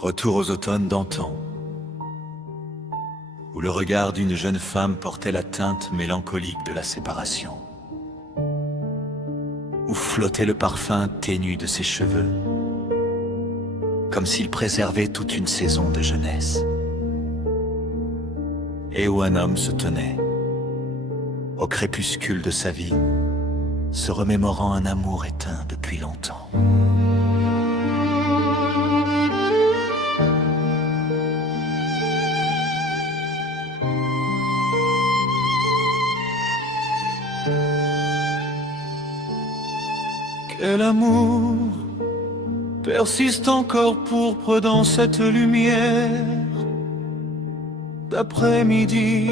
Retour aux automnes d'antan, où le regard d'une jeune femme portait la teinte mélancolique de la séparation, où flottait le parfum ténu de ses cheveux, comme s'il préservait toute une saison de jeunesse, et où un homme se tenait, au crépuscule de sa vie, se remémorant un amour éteint depuis longtemps. Quel amour persiste encore pourpre dans cette lumière d'après-midi.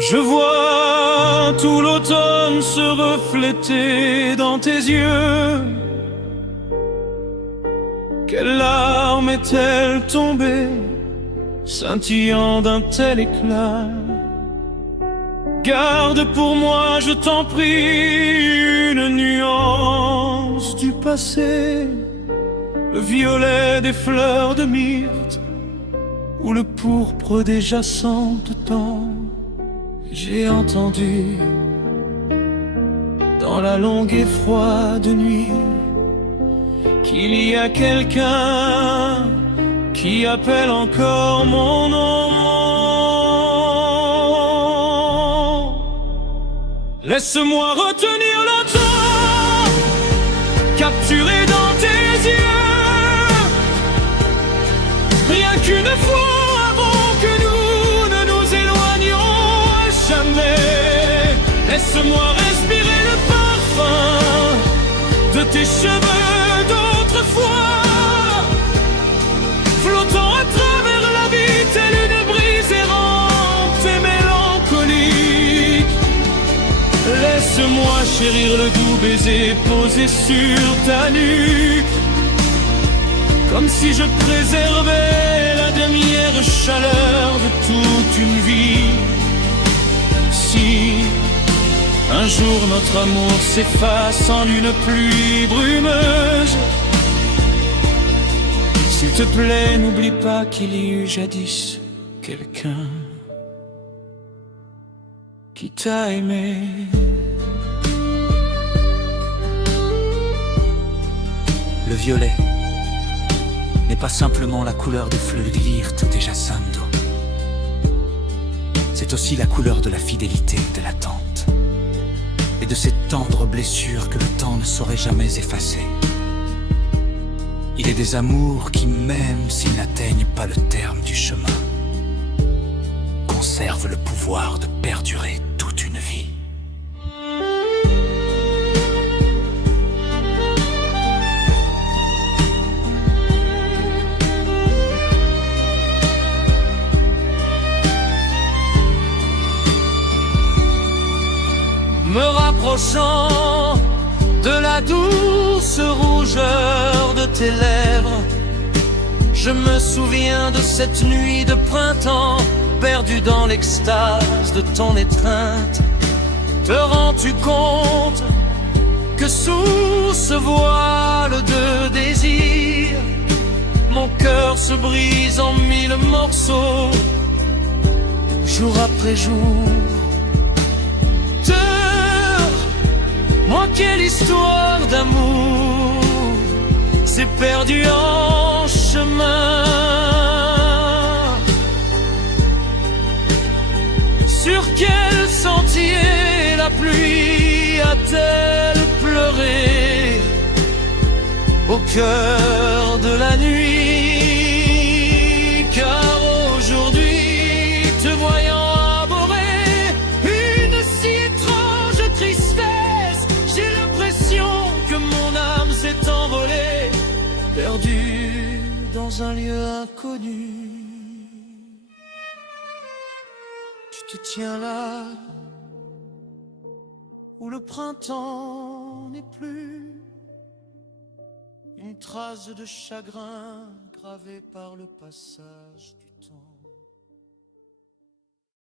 Je vois tout l'automne se refléter dans tes yeux. Quelle larme est-elle tombée, scintillant d'un tel éclat? Garde pour moi, je t'en prie, une nuance du passé, le violet des fleurs de myrte, ou le pourpre des jacentes dedans. J'ai entendu, dans la longue et froide nuit, qu'il y a quelqu'un qui appelle encore mon nom. Laisse-moi retenir le temps, capturé dans tes yeux, rien qu'une fois avant que nous ne nous éloignions à jamais. Laisse-moi respirer le parfum de tes cheveux d'autrefois, flottant à travers la vie telle une brise errante et mélancolique. Laisse-moi chérir le doux baiser posé sur ta nuque, comme si je préservais la dernière chaleur de toute une vie. Si un jour notre amour s'efface en une pluie brumeuse, s'il te plaît, n'oublie pas qu'il y eut jadis quelqu'un qui t'a aimé. Le violet n'est pas simplement la couleur des fleurs de myrte ou des jacinthes. C'est aussi la couleur de la fidélité et de l'attente, et de ces tendres blessures que le temps ne saurait jamais effacer. Il est des amours qui, même s'ils n'atteignent pas le terme du chemin, conservent le pouvoir de perdurer toute une vie. Me rapprochant de la douce rougeur de tes lèvres, je me souviens de cette nuit de printemps, perdu dans l'extase de ton étreinte. Te rends-tu compte que sous ce voile de désir, mon cœur se brise en mille morceaux, jour après jour? Moi, quelle histoire d'amour s'est perdue en chemin. Sur quel sentier la pluie a-t-elle pleuré au cœur de la nuit? Car aujourd'hui, te voyant perdu dans un lieu inconnu. Tu te tiens là où le printemps n'est plus, une trace de chagrin gravée par le passage du temps.